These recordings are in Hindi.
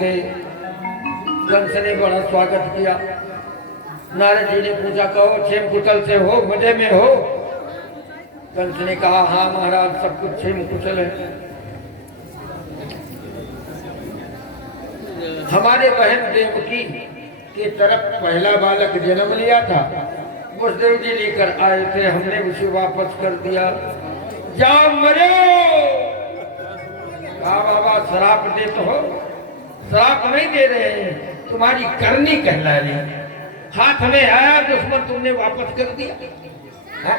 गए। कंस ने बड़ा स्वागत किया। नारद जी ने पूछा, कहो क्षेम कुशल से हो, मजे में हो? कंस ने कहा, हाँ महाराज, सब कुछ क्षेम कुशल है। हमारे बहन देवकी की तरफ पहला बालक जन्म लिया था, वसुदेव जी लेकर आए थे, हमने उसे वापस कर दिया। जाओ मरो। कहा, बाबा श्राप दे तो हो? श्राप नहीं दे रहे हैं, तुम्हारी करनी कहला रही है। हाथ में आया दुश्मन, तुमने वापस कर दिया। है?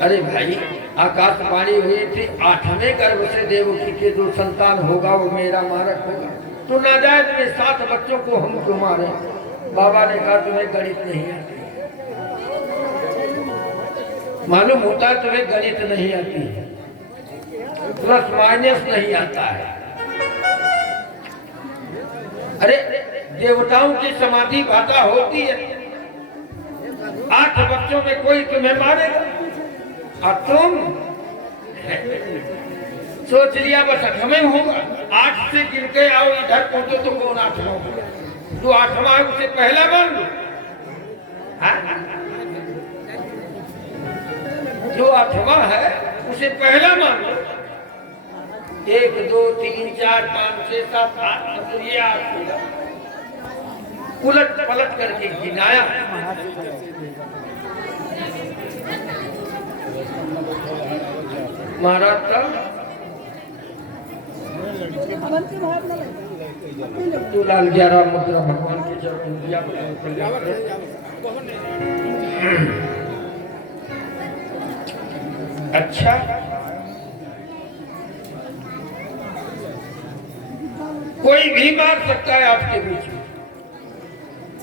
अरे भाई, आकाशवाणी हुई थी 8वें गर्भ से देवकी के जो संतान होगा वो मेरा मारक होगा, तो नाजायज में 7 बच्चों को हम क्यों मारे? बाबा ने कहा, तुम्हें गणित नहीं आती। मालूम होता है तुम्हें गणित नहीं आती है, प्लस माइनस नहीं आता है। अरे देवताओं की समाधि भाता होती है, 8 बच्चों में कोई तुम्हें मारेगा और तुम सोच लिया बस 8वें होगा। 8 से गिर के आओ इधर पहुंचो तो कौन 8वां होगा? जो 8वां है उसे पहला मान लो। जो 8वां है उसे पहला मान लो। 1 2 3 4 5 6 7 8 तो ये 8 होगा। उलट पलट करके गिनाया। महाराज का तो लाल 11 मुद्रा भगवान के चरण दिया। अच्छा, कोई भी मार सकता है आपके बीच में?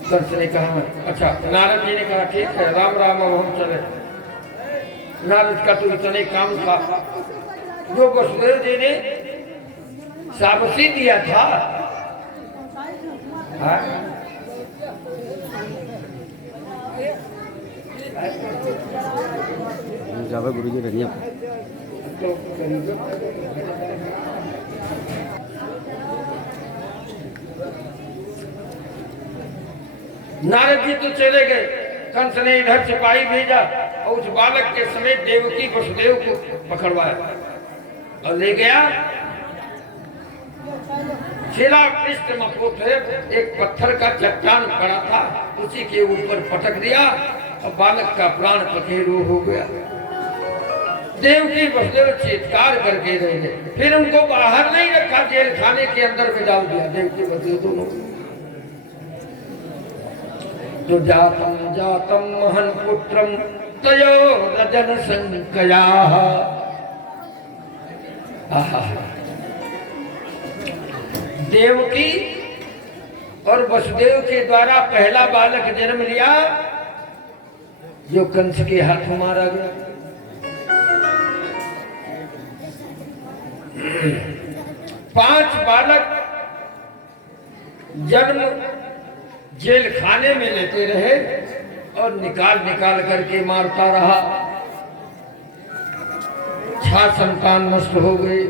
कंस ने कहा, अच्छा। नारद जी ने कहा, ठीक है, राम राम, अब हम चले। नारद का तो इतने काम था, जो वसुदेव जी ने शाबाशी दिया था। गुरु जी धनिया नारद जी तो चले गए। कंस ने इधर सिपाही भेजा और उस बालक के समेत देवकी वसुदेव को पकड़वाया और ले गया। शिला पृष्ठ मपोत है, एक पत्थर का चट्टान पड़ा था, उसी के ऊपर पटक दिया और बालक का प्राण पखेरु हो गया। देवकी वसुदेव चित्कार करके रह गए। फिर उनको बाहर नहीं रखा, जेल खाने के अंदर में डाल दिया देवकी वसुदेव दोनों। तो जातम जातम महन पुत्रम तयो रजन संकया। देवकी और वसुदेव के द्वारा पहला बालक जन्म लिया, जो कंस के हाथ मारा गया। 5 बालक जन्म जेल खाने में लेते रहे और निकाल निकाल करके मारता रहा। 6 संतान नष्ट हो गए।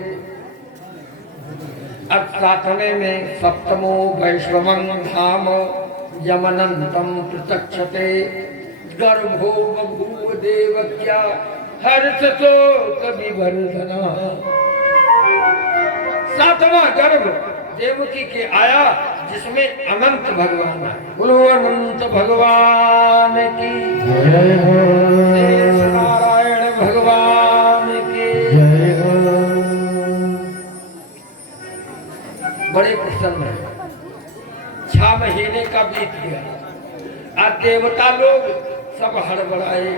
अब 7वें में 7मो वैश्रवं धाम यमनंतम प्रत्यक्षते गर्भो बभूव देवक्या हर्षतो कविवर्धना। 7वां गर्भ देवकी के आया, जिसमें अनंत भगवान है। बोलो अनंत भगवान की जय हो, शेष नारायण भगवान की जय हो। बड़े प्रसन्न है। 6 महीने का बीत गया। आज देवता लोग सब हड़बड़ाए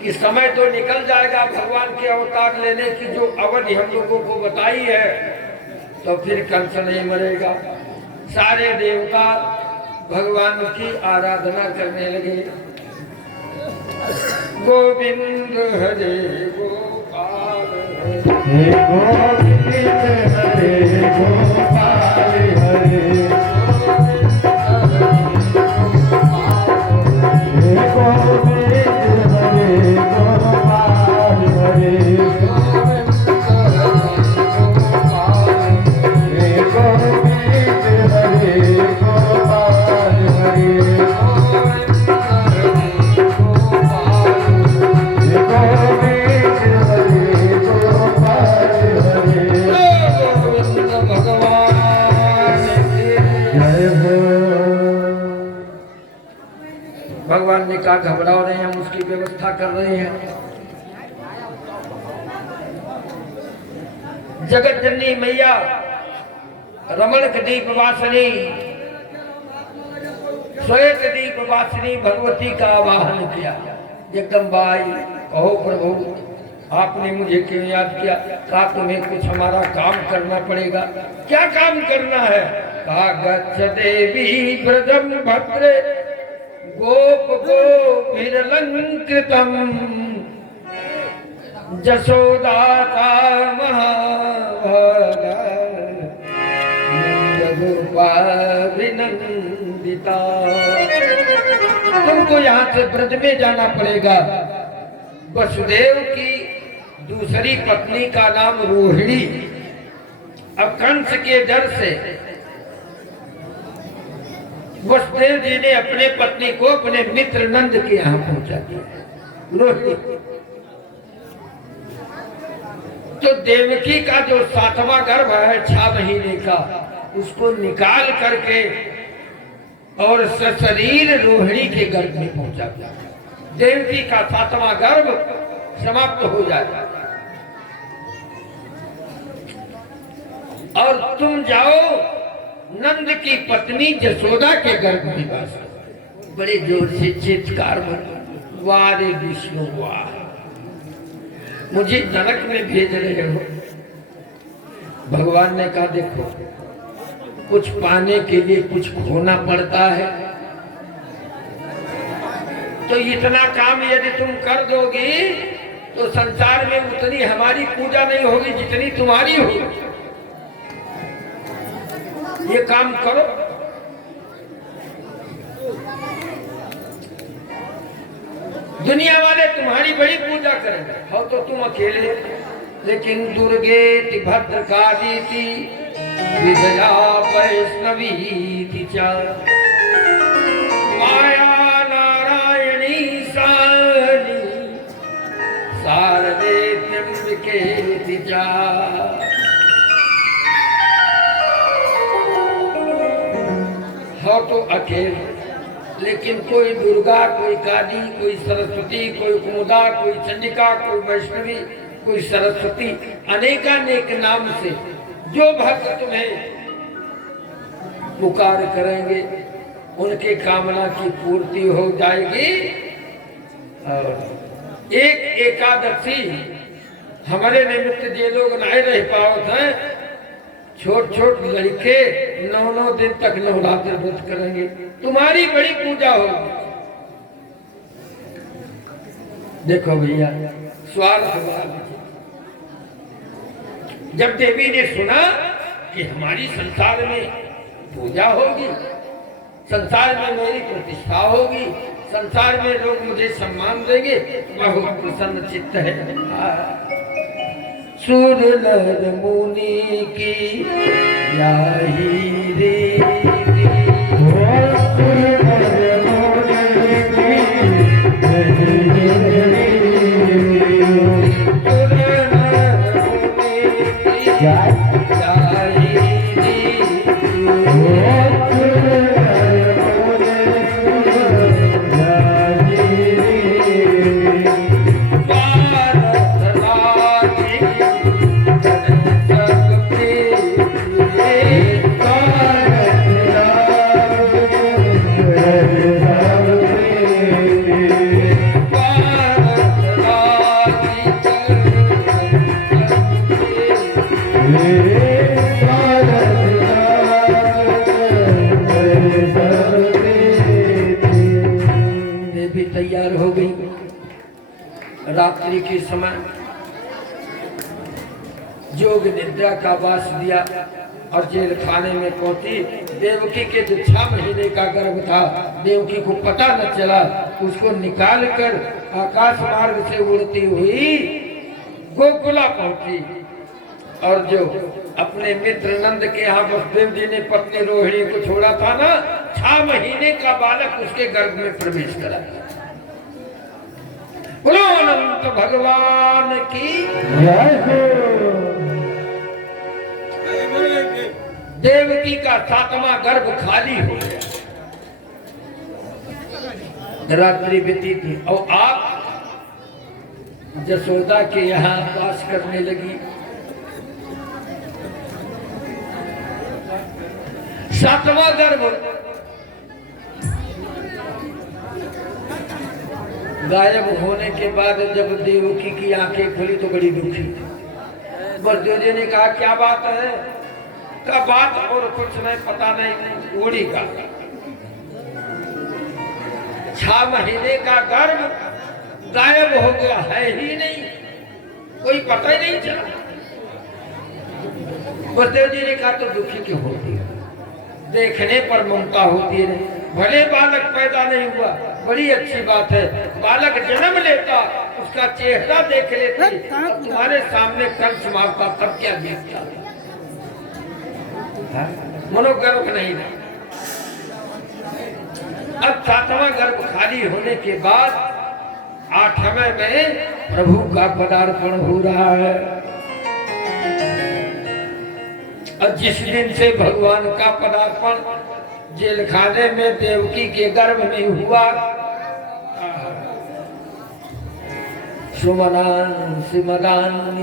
कि समय तो निकल जाएगा भगवान के अवतार लेने की, जो अवधि हम लोगों को बताई है, तो फिर कंस नहीं मरेगा। सारे देवता भगवान की आराधना करने लगे। गोविंद हरे गोपाल हरे गोविंद हरे गोपाल हरे गोविंद हरे गोपाल हरे भगवान ने कहा घबराओ नहीं, हम उसकी व्यवस्था कर रहे हैं। जगत जननी मैया रमण दीप वासनी श्वेत दीप वासनी भगवती का आवाहन किया। जगदम्बाई कहो प्रभु आपने मुझे क्यों याद किया? कहा तुम्हें कुछ हमारा काम करना पड़ेगा। क्या काम करना है? कहा गच्छ देवी व्रजम भद्रे गोप गोपीरलंकृतम जशोदाता महाभागा नंदगोपाभिनंदिता। तुमको यहाँ से ब्रज में जाना पड़ेगा। वसुदेव की दूसरी पत्नी का नाम रोहिणी। अब कंस के डर से वसुदेव जी ने अपने पत्नी को अपने मित्र नंद के यहाँ पहुंचा दिया। रोहिणी तो देवकी का जो 7वां गर्भ है 6 महीने का, उसको निकाल करके और सशरीर रोहिणी के गर्भ में पहुंचा दिया। देवकी का 7वां गर्भ समाप्त हो जाएगा और तुम जाओ नंद की पत्नी जसोदा के गर्भ में वास करो। बड़े जोर से चित्कार वाह रे विष्णु वाह, मुझे नरक में भेज रहे हो। भगवान ने कहा देखो कुछ पाने के लिए कुछ खोना पड़ता है, तो इतना काम यदि तुम कर दोगी तो संसार में उतनी हमारी पूजा नहीं होगी जितनी तुम्हारी होगी। ये काम करो। दुनिया वाले तुम्हारी बड़ी पूजा करेंगे, हो तो तुम अकेले, लेकिन दुर्गेति भद्रकालीति विजया वैष्णवी चा माया नारायणी सानी शारदे त्र्यंबके चा। हो तो अकेले, लेकिन कोई दुर्गा, कोई काली, कोई सरस्वती, कोई कुमुदा, कोई चंडिका, कोई वैष्णवी, कोई सरस्वती, अनेकानेक नाम से जो भक्त तुम्हें पुकार करेंगे उनके कामना की पूर्ति हो जाएगी। और एक एकादशी हमारे निमित्त जे लोग नहीं रह पाओ थे, छोट छोट लड़के 9 दिन तक नवरात्र व्रत करेंगे, तुम्हारी बड़ी पूजा होगी। देखो भैया स्वार्थ वाला, जब देवी ने सुना कि हमारी संसार में पूजा होगी, संसार में मेरी प्रतिष्ठा होगी, संसार में लोग मुझे सम्मान देंगे, बहुत प्रसन्न चित्त है। सुर नर मुनि की याही रे तैयार हो गई। रात्रि के समय जोग निद्रा का वास दिया और जेल खाने में पहुंची। देवकी के जो 6 महीने का गर्भ था, देवकी को पता न चला, उसको निकाल कर आकाश मार्ग से उड़ती हुई गोकुला पहुंची। और जो अपने मित्र नंद के यहाँ वसुदेव जी ने पत्नी रोहिणी को छोड़ा था ना, 6 महीने का बालक उसके गर्भ में प्रवेश करा। बोलो अनंत भगवान की जय हो। देवकी का 7वां गर्भ खाली हो गया। रात्रि बीती थी और आप जसोदा के यहाँ वास करने लगी। सातवां गर्भ गायब होने के बाद जब देवकी की आंखें खुली तो बड़ी दुखी। बलदेव जी ने कहा क्या बात है? का बात और कुछ नहीं, पता नहीं उड़ी का 6 महीने का गर्भ गायब हो गया, है ही नहीं, कोई पता ही नहीं चला। बलदेव जी ने कहा तो दुखी क्यों होती है? देखने पर ममता होती है। भले बालक पैदा नहीं हुआ, बड़ी अच्छी बात है। बालक जन्म लेता, उसका चेहरा देख लेते, तुम्हारे सामने कंस मारता तब क्या देखता? मनोगर्भ नहीं था। अब 7वां गर्भ खाली होने के बाद 8वें में प्रभु का पदार्पण हो रहा है। और जिस दिन से भगवान का पदार्पण जेल खाने में देवकी के गर्भ में हुआ, सुमनान सिमरान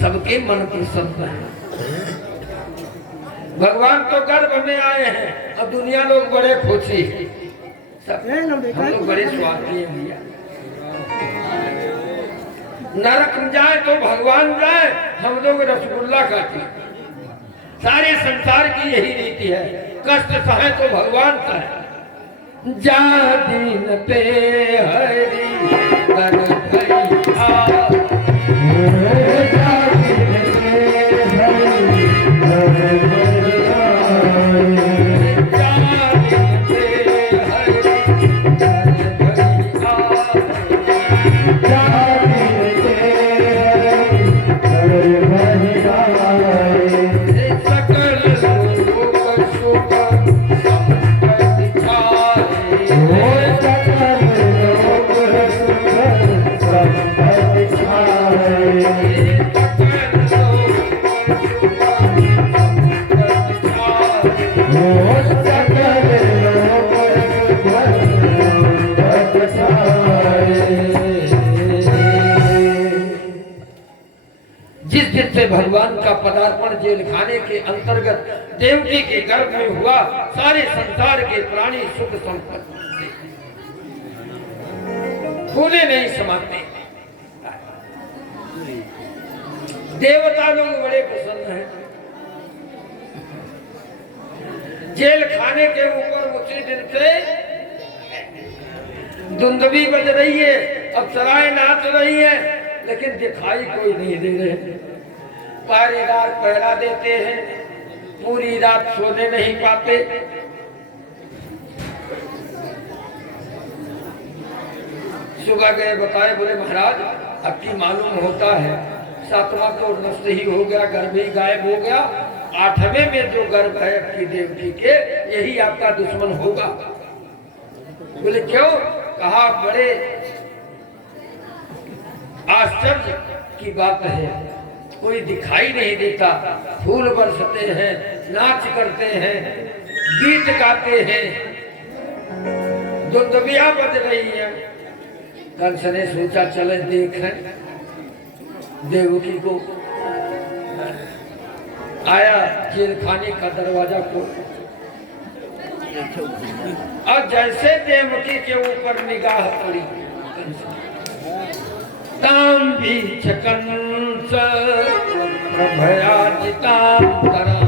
सबके मन प्रसन्न है। भगवान तो गर्भ में आए हैं, अब दुनिया लोग बड़े खुशी, हम लोग बड़े स्वार्थी हैं भैया। नरक जाए तो भगवान जाए, हम लोग रसगुल्ला खाते। सारे संसार की यही रीति है, कष्ट सहे तो भगवान सहे। जा दीन पे हरि कर भैया, जा दीन पे हरि कर भैया, जा दीन पे हरि कर भैया, जा दीन पे हरि कर भैया। जिस दिन से भगवान का पदार्पण जेल खाने के अंतर्गत देवकी के गर्भ में हुआ, सारे संसार के प्राणी सुख संपत्ति फूले नहीं समाते। देवता लोग बड़े प्रसन्न हैं। जेल खाने के ऊपर उसी दिन से धुंधवी बज रही है, अप्सराएं नाच रही है, लेकिन दिखाई कोई नहीं दे रहे। पहरेदार पहरा देते हैं, पूरी रात सोने नहीं पाते। सुबह गए बताए, बोले महाराज अब की मालूम होता है 7वां तो नष्ट ही हो गया, गर्भ ही गायब हो गया, 8वें में जो गर्भ है आपकी देवकी के, यही आपका दुश्मन होगा। बोले क्यों? कहा बड़े आश्चर्य की बात है, कोई दिखाई नहीं देता, फूल बरसते हैं, नाच करते हैं, गीत गाते हैं, दुंदुभियां बज रही है। कंस ने सोचा चले देखें देवकी को। आया, जेल खाने का दरवाजा खोल, और जैसे देवकी के ऊपर निगाह पड़ी, ताम भी कंस प्रभयाजिताम करा,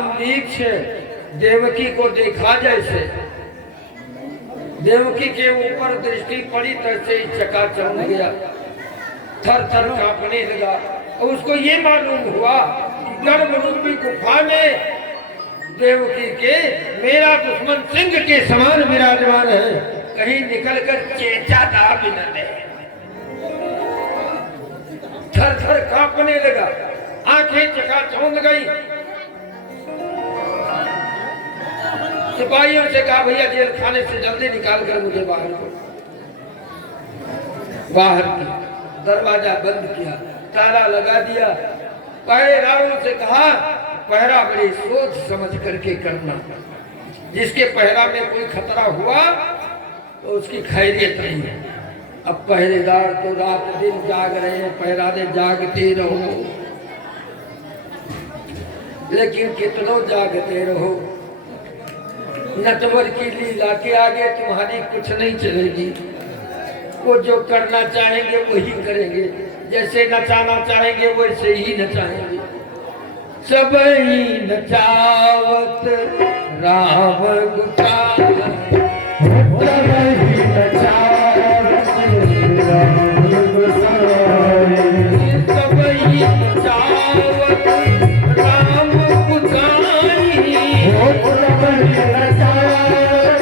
आम वृक्ष देवकी को देखा जैसे देवकी के ऊपर दृष्टि पड़ी तैसे ही चकाचौंध गया, थर थर कांपने लगा। और उसको ये मालूम हुआ कि गर्भ रूपी गुफा में देवकी के मेरा दुश्मन सिंह के समान विराजमान है, कहीं निकलकर चेचा दाब न दे। थर थर कांपने लगा, आंखें चकाचौंध गई। सिपाहियों से कहा भैया जेल खाने से जल्दी निकाल कर मुझे बाहर किया, दरवाजा बंद किया, ताला लगा दिया। पहरेदारों से कहा पहरा बड़ी सोच समझ करके करना, जिसके पहरा में कोई खतरा हुआ तो उसकी खैरियत नहीं है। अब पहरेदार तो रात दिन जाग रहे हैं, पहरादे जागते रहो, लेकिन कितनों जागते रहो, नटवर की लीला के आगे तुम्हारी कुछ नहीं चलेगी। वो जो करना चाहेंगे वही करेंगे, जैसे नचाना चाहेंगे वैसे ही नचाएंगे। सब ही नचावत राम गुसाई, सब ही नचावत राम गुसाई, सब ही नचावत राम गुसाई, सब ही नचावत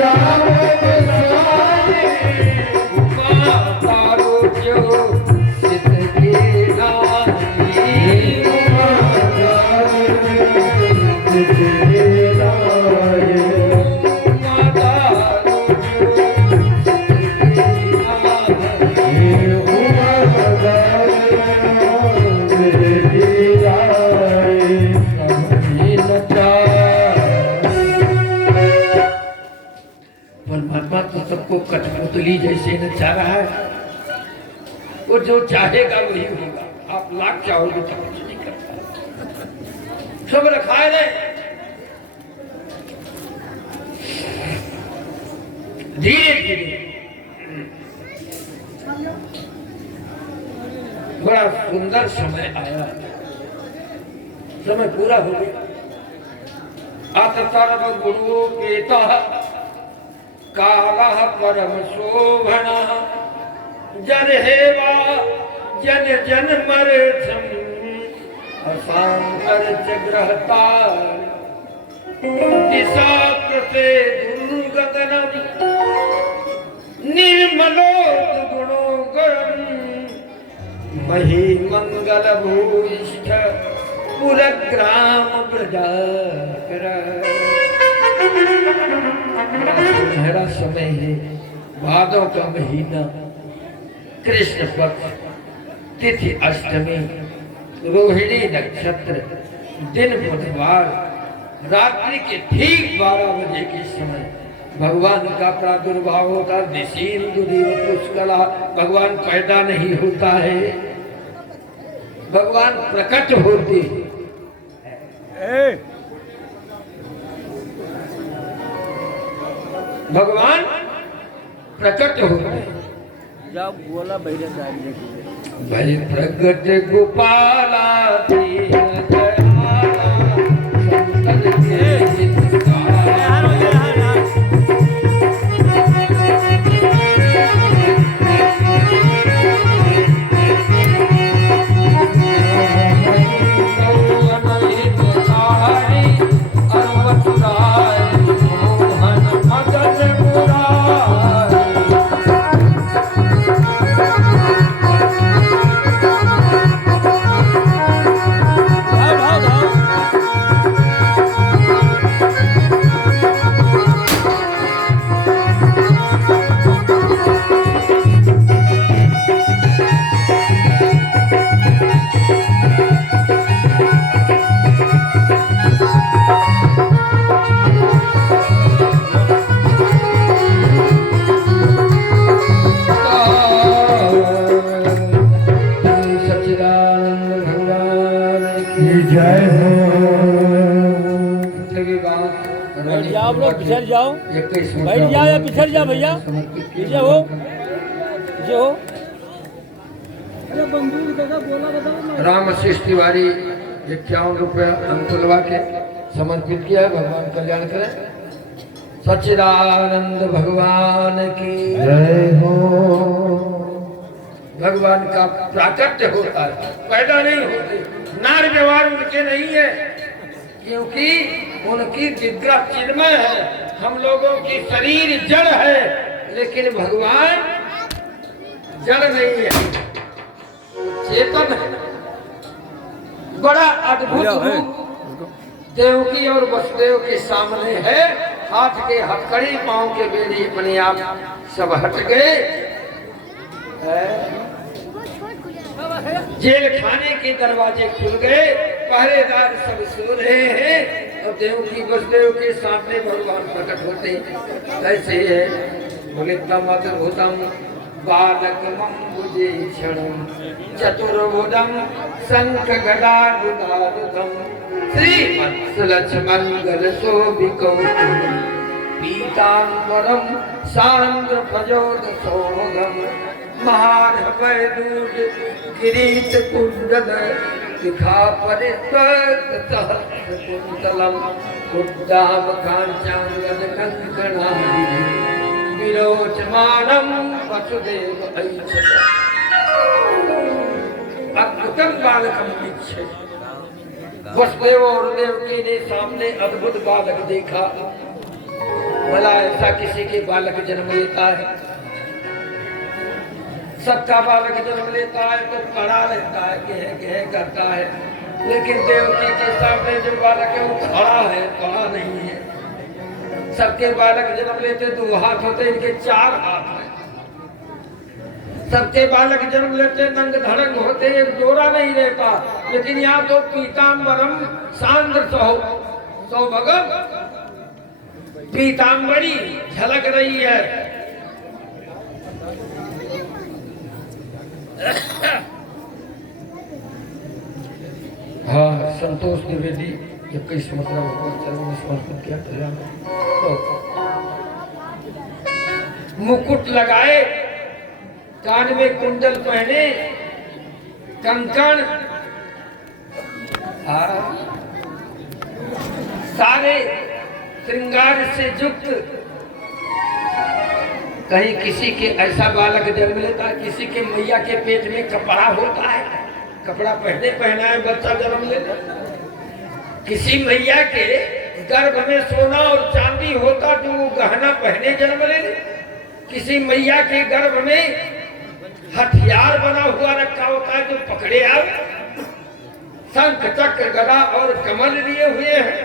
राम गुसाई। मातारो जो सिद्ध के नाई, परमात्मा तो सबको कठपुतली जैसे नचा रहा है। वो जो चाहेगा वही होगा, आप लाख चाहोगे तो कुछ नहीं कर पाओगे। सब रखाए रहे, धीरे धीरे बड़ा सुंदर समय आया, समय पूरा हो गया। अत सर्व गुरु पेता कालः परम शोभना, जन हेवा जन जन मर्थम असांकर च ग्रहतार, दिशा प्रते दुर्गगनम निर्मलोद गुणोगरम, मही मंगल भूयिष्ठ पुरग्राम प्रजाकर। सुनहरा समय है, भादों का महीना, कृष्ण पक्ष, तिथि अष्टमी, रोहिणी नक्षत्र, दिन बुधवार, रात्रि के ठीक 12 बजे के समय भगवान का प्रादुर्भाव होता। निशींदु देव पुष्कला, भगवान पैदा नहीं होता है, भगवान प्रकट होते हैं। भगवान प्रकट हो गए। जब बोला भैया भाई प्रकट गोपाला आप लोग पिछड़ जाओ, बैठ जाओ या पिछड़ जाओ भैया, पीछे हो, पीछे हो। राम शिष तिवारी ₹51 अंकुलवा के समर्पित किया है। भगवान कल्याण करें। सच्चिदानंद भगवान की जय हो। भगवान का प्राकट्य होता है, पैदा नहीं होते। नार व्यवहार उनके नहीं है, क्योंकि उनकी विग्रह चिन्मय है। हम लोगों की शरीर जड़ है, लेकिन भगवान जड़ नहीं है, चेतन है। बड़ा अद्भुत रूप देवकी और वसुदेव के सामने है। हाथ के हथकड़ी, पांव के बेड़ी अपने आप सब हट गए। जेल खाने के दरवाजे खुल गए, पहरेदार सब सो रहे हैं और देवकी वसुदेव के सामने भगवान प्रकट होते हैं। ऐसे है बोले तमद्भुतम बालकमं भुजेक्षणं चतुर्भुजं शंख गदाधुधारुधं श्रीवत्सलक्ष्मणगल शोभिकौस्तुभं पीताम्बरं सान्द्रप्रजोदशोभं महार्हवैदूत किरीट कुण्डल शिखापरित्वक्तसहस्रकुन्तलं कुड्डाम काञ्चाङ्गद कङ्कणादिभिः विरोचमानं वसुदेव ऐच्छत। अद्भुतम बालकम वीक्षे। वसुदेव और देवकी ने सामने अद्भुत बालक देखा। भला ऐसा किसी के बालक जन्म लेता है? सबका बालक जन्म लेता है तो खड़ा रहता है, कह करता है, लेकिन देवकी के सामने जो बालक है वो खड़ा है, खड़ा नहीं है। सबके बालक जन्म लेते 2 हाथ होते, इनके 4 हाथ हैं। सबके बालक जन्म लेते नंग धड़ंग होते, एक जोड़ा नहीं रहता, लेकिन यहाँ तो पीताम्बरम सांद्र सौभगम, पीताम्बरी झलक रही है। हाँ, संतोष द्विवेदी 21 मतलब चरण में समर्पित किया। तो मुकुट लगाए, कान में कुंडल पहने, कंकण, सारे श्रृंगार से युक्त। कहीं किसी के ऐसा बालक जन्म लेता है, किसी के मैया के पेट में कपड़ा होता है, कपड़ा पहना है बच्चा जन्म लेता। किसी मैया के गर्भ में सोना और चांदी होता जो वो गहना पहने जन्म ले। किसी मैया के गर्भ में हथियार बना हुआ रखा होता है जो पकड़े आए। शंख चक्र गदा और कमल लिए हुए हैं।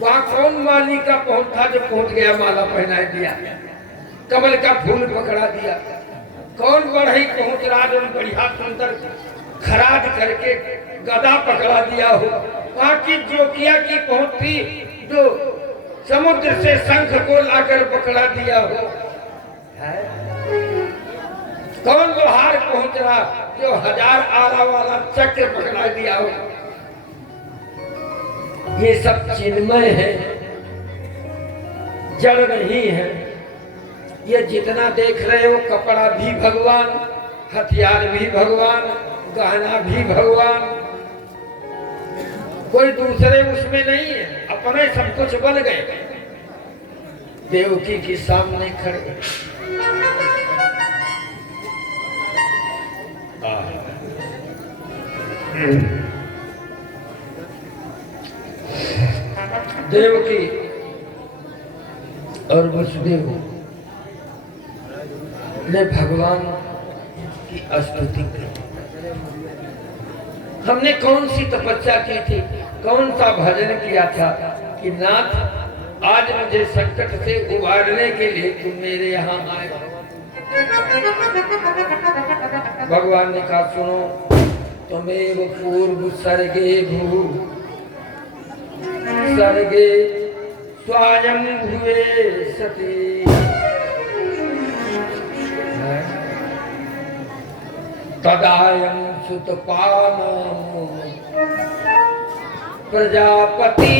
वहां कौन माली का पहुंच था जो पहुंच गया, माला पहना दिया, कमल का फूल पकड़ा दिया। कौन बढ़ई पहुंच रहा जो बढ़िया सुंदर खराद करके गदा पकड़ा दिया हो। वहां की जोकिया की पहुंच थी जो समुद्र से शंख को लाकर पकड़ा दिया हो। कौन लोहार पहुंच रहा जो 1000 आला वाला चक्र पकड़ा दिया हो। ये सब चिन्मय है, जड़ नहीं है। ये जितना देख रहे हो, कपड़ा भी भगवान, हथियार भी भगवान, गहना भी भगवान, कोई दूसरे उसमें नहीं है। अपने सब कुछ बन गए, देवकी के सामने खड़े। देवकी और वसुदेव ने भगवान की स्तुति की। हमने कौन सी तपस्या की थी, कौन सा भजन किया था कि नाथ आज मुझे संकट से उबारने के लिए तुम मेरे यहाँ आए। भगवान ने कहा सुनो, त्वमेव पूर्व सर्गे भू सर्गे स्वयं हुए सती तदायं सुतपानां प्रजापति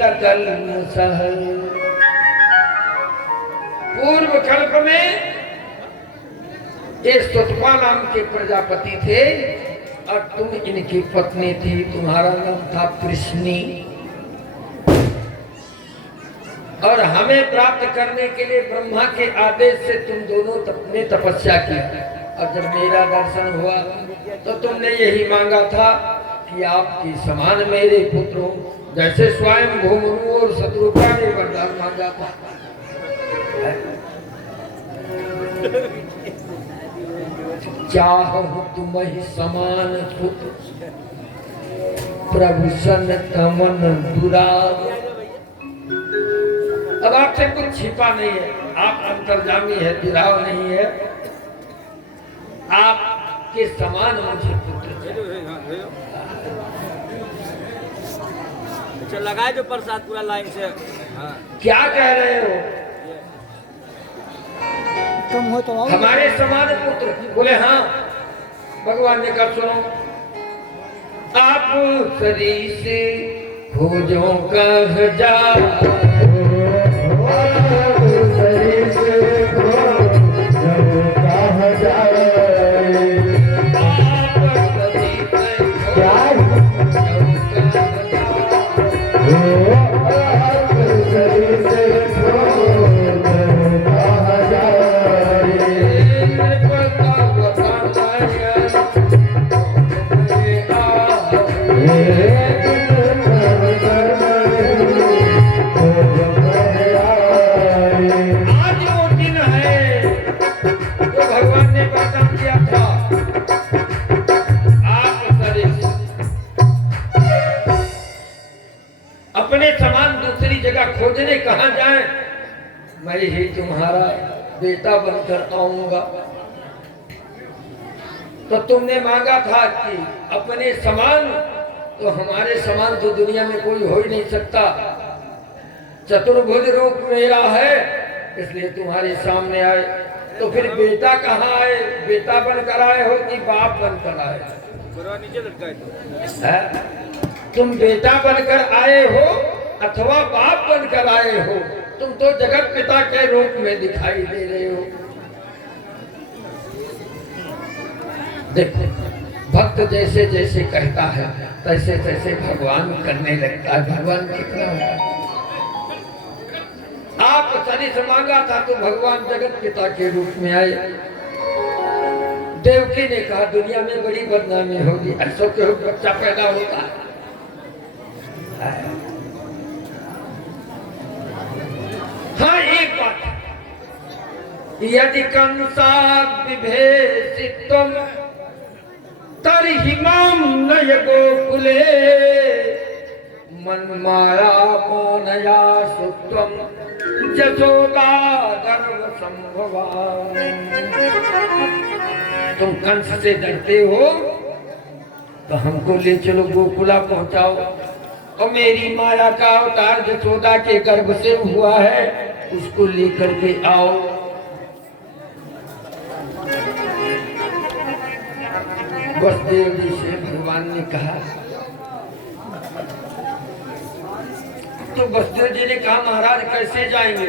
रकल्मषः। पूर्व कल्प में ये सुतपा नाम के प्रजापति थे, और तुम इनकी पत्नी थी, तुम्हारा नाम था कृष्णी। और हमें प्राप्त करने के लिए ब्रह्मा के आदेश से तुम दोनों ने तपस्या की। और जब मेरा दर्शन हुआ तो तुमने यही मांगा था कि आपके समान मेरे पुत्र हो, जैसे स्वयं भूमनु और शत्रुघ्न ने वरदान मांगा था। चाहो तुम्हें समान पुत्र, प्रभु सन तमन दुराव। अब आपसे कुछ छिपा नहीं है, आप अंतर्जामी है, दुराव नहीं है। आपके समान मुझे पुत्र अच्छा लगाए जो प्रसाद पूरा लाइन से। हाँ। क्या कह रहे हो? कम हो तो आओ। हमारे समान पुत्र? बोले हाँ। भगवान ने कहा सुनो, आप सरी से खोजो कह जा, अपने समान दूसरी जगह खोजने कहाँ जाए? मैं ही तुम्हारा बेटा बनकर आऊंगा। तो तुमने मांगा था कि अपने समान, तो हमारे समान तो दुनिया में कोई हो ही नहीं सकता। चतुर्भुज रूप मेरा है, इसलिए तुम्हारे सामने आए। तो फिर बेटा कहाँ आए? बेटा बनकर आए हो कि बाप बनकर आए? नीचे लटका है? तुम बेटा बनकर आए हो अथवा बाप बनकर आए हो? तुम तो जगत पिता के रूप में दिखाई दे रहे हो। देखो, भक्त जैसे जैसे कहता है तैसे तैसे भगवान करने लगता है। भगवान कितना होता है? आप शनि से मांगा था तो भगवान जगत पिता के रूप में आए। देवकी ने कहा दुनिया में बड़ी बदनामी होगी, ऐसा क्यों बच्चा पैदा होता है। हाँ एक बात, यदि कंसाद विभेषितम तर्हिमाम नय गोकुले मन माया मोनया सुत्वम जसोदा गर्भ संभवा। तुम कंस से डरते हो तो हमको ले चलो, गोकुला पहुंचाओ, और मेरी माया का अवतार जसोदा के गर्भ से हुआ है उसको लेकर के आओ। वसुदेव जी से भगवान ने कहा, तो वसुदेव जी ने कहा महाराज कैसे जाएंगे?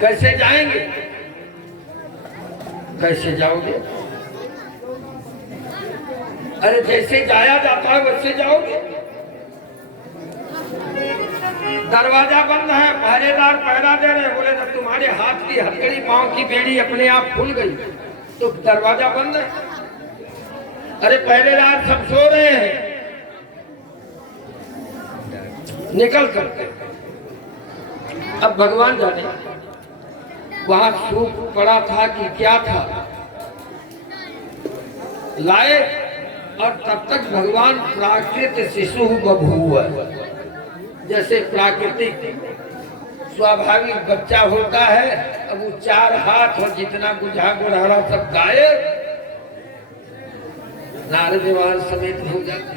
कैसे जाएंगे? कैसे जाओगे? अरे जैसे जाया जाता है वैसे जाओगे। दरवाजा बंद है, पहरेदार पहरा दे रहे, बोले जब तुम्हारे हाथ की हथकड़ी पांव की बेड़ी अपने आप खुल गई तो दरवाजा बंद है। अरे पहरेदार सब सो रहे हैं, निकल करके। अब भगवान जाने वहां सूख पड़ा था कि क्या था, लाए और तब तक भगवान प्राकृत शिशु बभूव, जैसे प्राकृतिक स्वाभाविक बच्चा होता है। अब वो 4 हाथ और जितना गुझा गुड़ारा सब गायब, नारद समेत हो जाते।